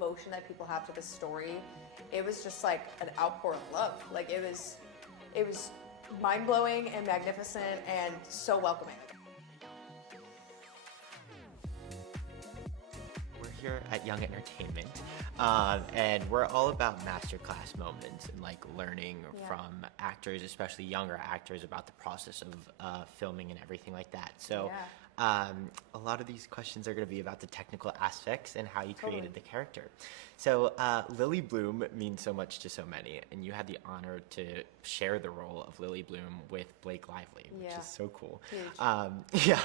devotion that people have to this story, it was just like an outpour of love. Like it was mind-blowing and magnificent and so welcoming. We're here at Young Entertainment, and we're all about masterclass moments and like learning from actors, especially younger actors, about the process of filming and everything like that. So a lot of these questions are going to be about the technical aspects and how you created the character. So Lily Bloom means so much to so many, and you had the honor to share the role of Lily Bloom with Blake Lively, which is so cool. Huge.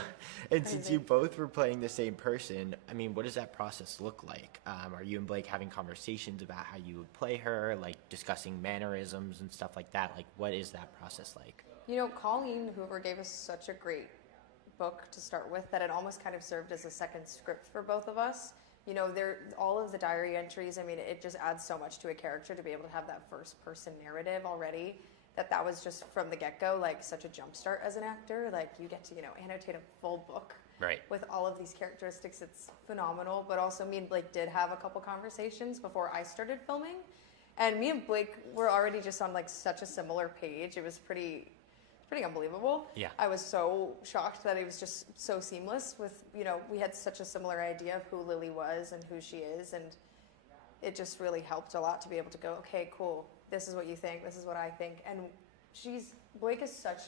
And since you both were playing the same person, I mean, what does that process look like? Are you and Blake having conversations about how you would play her, like discussing mannerisms and stuff like that? Like, what is that process like? You know, Colleen Hoover gave us such a great book to start with that it almost kind of served as a second script for both of us. You know, all of the diary entries, I mean, it just adds so much to a character to be able to have that first person narrative already, that was just from the get-go like such a jumpstart as an actor. Like you get to, you know, annotate a full book with all of these characteristics. It's phenomenal. But also me and Blake did have a couple conversations before I started filming, and me and Blake were already just on like such a similar page. It was pretty unbelievable. Yeah. I was so shocked that it was just so seamless with, you know, we had such a similar idea of who Lily was and who she is, and it just really helped a lot to be able to go, okay, cool, this is what you think, this is what I think. And Blake is such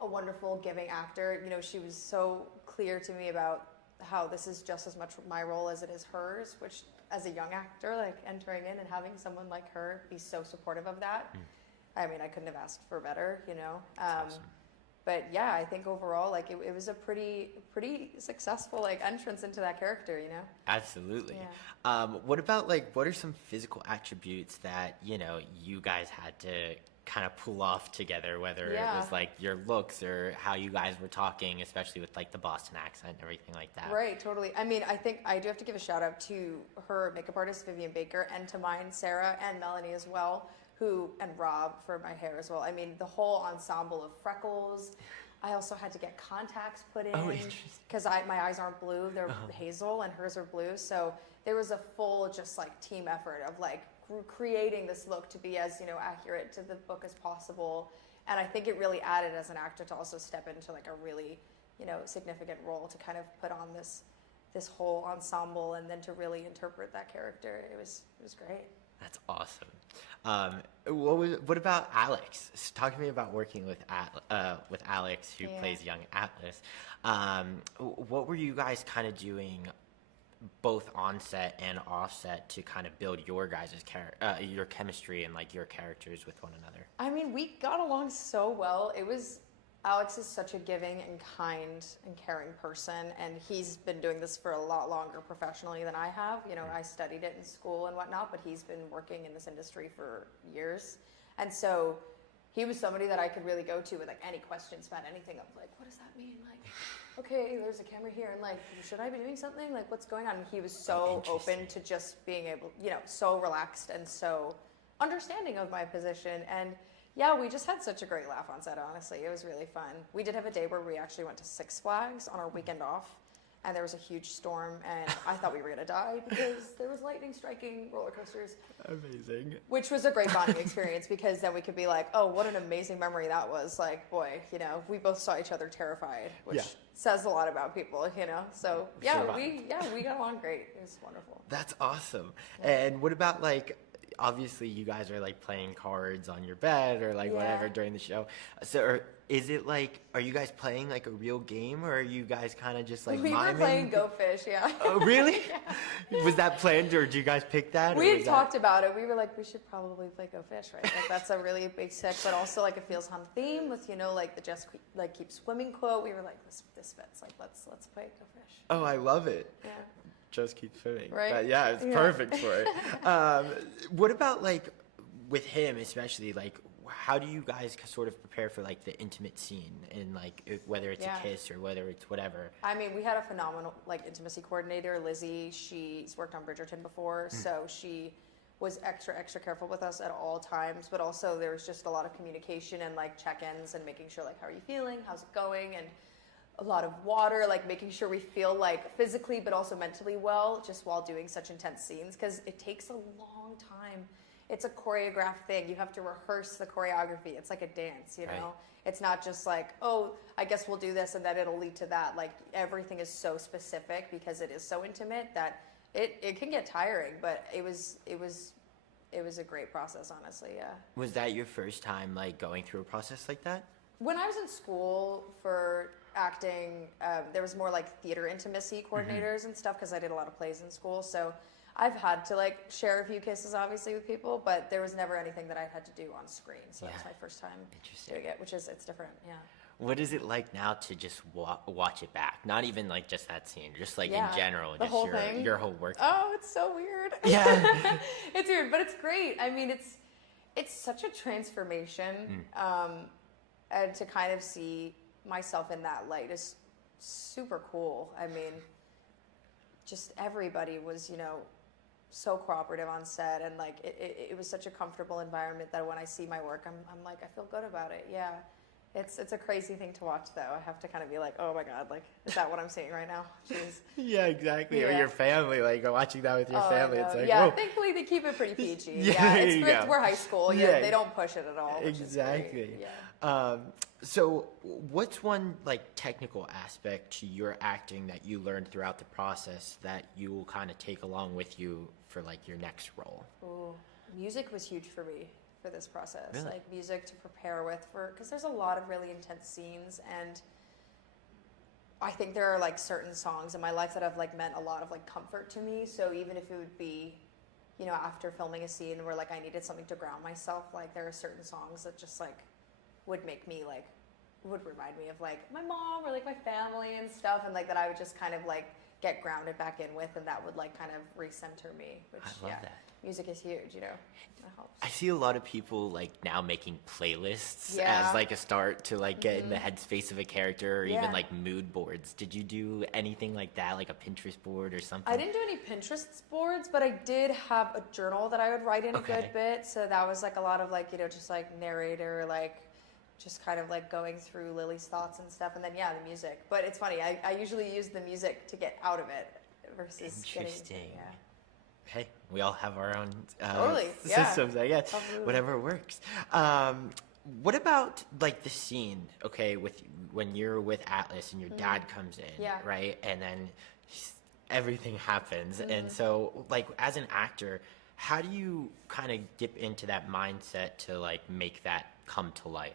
a wonderful, giving actor. You know, she was so clear to me about how this is just as much my role as it is hers, which as a young actor, like entering in and having someone like her be so supportive of that, I mean, I couldn't have asked for better, you know. Awesome. But yeah, I think overall, like it was a pretty successful like entrance into that character, you know. Absolutely. Yeah. What about like what are some physical attributes that, you know, you guys had to kind of pull off together, whether it was like your looks or how you guys were talking, especially with like the Boston accent and everything like that? Right, totally. I mean, I think I do have to give a shout out to her makeup artist Vivian Baker, and to mine Sarah and Melanie as well, and Rob for my hair as well. I mean, the whole ensemble of freckles. I also had to get contacts put in because my eyes aren't blue, they're hazel, and hers are blue. So there was a full just like team effort of like creating this look to be as, you know, accurate to the book as possible. And I think it really added as an actor to also step into like a really, you know, significant role to kind of put on this whole ensemble and then to really interpret that character. It was great. That's awesome. What about Alex? Talk to me about working with Alex, who plays young Atlas. What were you guys kind of doing, both on set and off set, to kind of build your guys' your chemistry and like your characters with one another? I mean, we got along so well. Alex is such a giving and kind and caring person, and he's been doing this for a lot longer professionally than I have. You know, I studied it in school and whatnot, but he's been working in this industry for years. And so he was somebody that I could really go to with like any questions about anything of like, what does that mean? Like, okay, there's a camera here, and like, should I be doing something? Like, what's going on? And he was so open to just being able, you know, so relaxed and so understanding of my position. And yeah, we just had such a great laugh on set, honestly. It was really fun. We did have a day where we actually went to Six Flags on our weekend off, and there was a huge storm, and I thought we were going to die because there was lightning striking roller coasters. Amazing. Which was a great bonding experience, because then we could be like, oh, what an amazing memory that was. Like, boy, you know, we both saw each other terrified, which says a lot about people, you know. So, we got along great. It was wonderful. That's awesome. Yeah. And what about, like, obviously you guys are like playing cards on your bed or like whatever during the show. So is it like, are you guys playing like a real game, or are you guys kind of just like we miming? were playing Go Fish, Oh, really? Was that planned, or did you guys pick that? We had talked about it. We were like, we should probably play Go Fish, right? Like that's a really basic, but also like it feels on theme with, you know, like the just like keep swimming quote. We were like, this fits. Like let's play Go Fish. Oh, I love it. Yeah. Just keep swimming. Right? But yeah, it's perfect for it. What about like with him especially, like how do you guys sort of prepare for like the intimate scene, and like whether it's a kiss or whether it's whatever? I mean, we had a phenomenal like intimacy coordinator, Lizzie. She's worked on Bridgerton before, so she was extra careful with us at all times, but also there was just a lot of communication and like check-ins and making sure like, how are you feeling? How's it going? And a lot of water, like making sure we feel like physically but also mentally well just while doing such intense scenes, because it takes a long time. It's a choreographed thing. You have to rehearse the choreography. It's like a dance, you know? Right. It's not just like, oh, I guess we'll do this and then it'll lead to that. Like everything is so specific because it is so intimate that it can get tiring, but it was a great process, honestly, yeah. Was that your first time like going through a process like that? When I was in school for acting, there was more like theater intimacy coordinators and stuff because I did a lot of plays in school. So I've had to like share a few kisses, obviously, with people, but there was never anything that I had to do on screen. So that was my first time doing it, it's different, yeah. What is it like now to just watch it back? Not even like just that scene, just like in general, the just whole thing. your whole work. Oh, it's so weird. Yeah. It's weird, but it's great. I mean, it's such a transformation, and to kind of see myself in that light is super cool. I mean, just everybody was, you know, so cooperative on set, and like it was such a comfortable environment that when I see my work, I'm like, I feel good about it. Yeah. It's a crazy thing to watch, though. I have to kind of be like, oh my God, like, is that what I'm seeing right now? Jeez. Yeah, exactly. Yeah. Or your family, like watching that with your family. It's like, yeah, whoa. thankfully they keep it pretty PG. Yeah, we're high school. Yeah, they don't push it at all. Which Exactly. Is great. Yeah. So what's one like technical aspect to your acting that you learned throughout the process that you will kind of take along with you for like your next role? Ooh, music was huge for me for this process. Really? Like music to prepare with, because there's a lot of really intense scenes, and I think there are like certain songs in my life that have like meant a lot of like comfort to me. So even if it would be, you know, after filming a scene where like I needed something to ground myself, like there are certain songs that just like would make me like, would remind me of like my mom or like my family and stuff, and like that I would just kind of like get grounded back in with, and that would like kind of recenter me, which I love that. Music is huge, you know. That helps. I see a lot of people like now making playlists Yeah. as like a start to like get in the headspace of a character, or even Yeah. like mood boards. Did you do anything like that, like a Pinterest board or something? I didn't do any Pinterest boards, but I did have a journal that I would write in a good bit. So that was like a lot of like, you know, just like narrator, like just kind of like going through Lily's thoughts and stuff. And then, yeah, the music. But it's funny, I usually use the music to get out of it versus Interesting. getting, yeah. Hey, we all have our own Totally, yeah. systems, I guess. Absolutely. Whatever works. What about like the scene? Okay, with when you're with Atlas and your dad comes in, Yeah. right, and then everything happens, and so like as an actor, how do you kind of dip into that mindset to like make that come to life?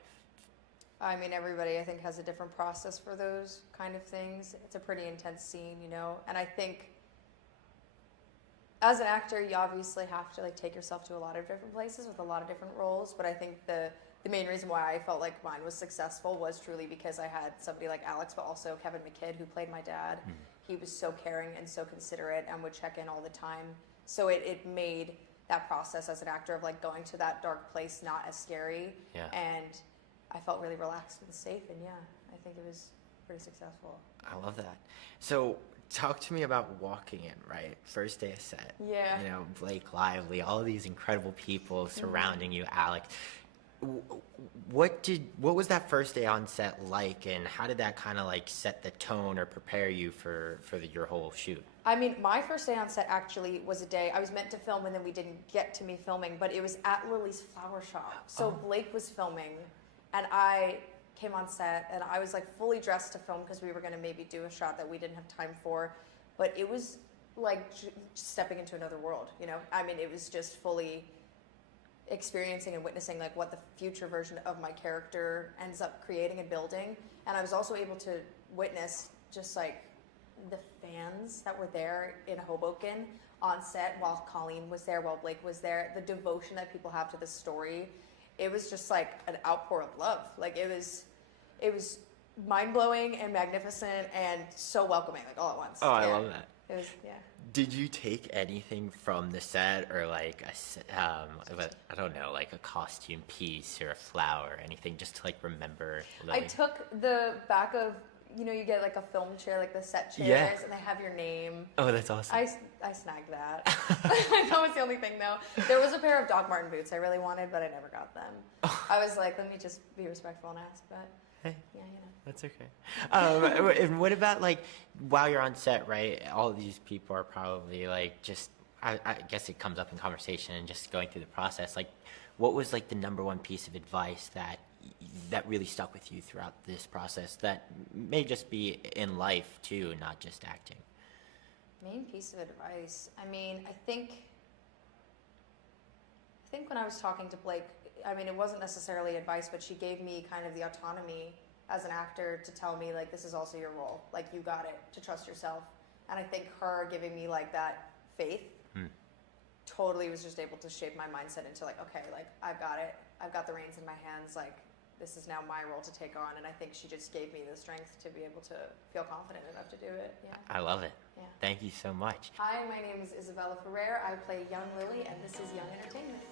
I mean, everybody, I think, has a different process for those kind of things. It's a pretty intense scene, you know, and I think as an actor, you obviously have to like take yourself to a lot of different places with a lot of different roles. But I think the main reason why I felt like mine was successful was truly because I had somebody like Alex, but also Kevin McKidd, who played my dad. He was so caring and so considerate and would check in all the time. So it made that process as an actor of like going to that dark place not as scary. Yeah. And I felt really relaxed and safe. And yeah, I think it was pretty successful. I love that. So talk to me about walking in, right? First day of set. Yeah. You know, Blake Lively, all of these incredible people surrounding you, Alex. What was that first day on set like, and how did that kind of like set the tone or prepare you for your whole shoot? I mean, my first day on set actually was a day I was meant to film, and then we didn't get to me filming, but it was at Lily's flower shop. So Blake was filming, and I came on set, and I was like fully dressed to film because we were going to maybe do a shot that we didn't have time for, but it was like stepping into another world, you know? I mean, it was just fully experiencing and witnessing like what the future version of my character ends up creating and building. And I was also able to witness just like the fans that were there in Hoboken on set while Colleen was there, while Blake was there, the devotion that people have to the story. It was just like an outpour of love. Like it was mind-blowing and magnificent and so welcoming, like all at once. Oh, I love that. It was, yeah. Did you take anything from the set, or like I don't know, like a costume piece or a flower or anything, just to like remember Lily? I took the back of, you know, you get like a film chair, like the set chairs, Yeah. and they have your name. Oh, that's awesome. I snagged that. That was the only thing, though. There was a pair of Doc Marten boots I really wanted, but I never got them. I was like, let me just be respectful and ask, but Hey. Yeah, you know. That's okay. And what about like while you're on set, right? All of these people are probably like just. I guess it comes up in conversation and just going through the process. Like, what was like the number one piece of advice that really stuck with you throughout this process? That may just be in life too, not just acting. Main piece of advice. I mean, I think when I was talking to Blake, I mean, it wasn't necessarily advice, but she gave me kind of the autonomy as an actor to tell me, like, this is also your role. Like, you got it, to trust yourself. And I think her giving me, like, that faith totally was just able to shape my mindset into, like, okay, like, I've got it. I've got the reins in my hands. Like, this is now my role to take on. And I think she just gave me the strength to be able to feel confident enough to do it. Yeah. I love it. Yeah. Thank you so much. Hi, my name is Isabela Ferrer. I play young Lily, and this is Young Entertainment.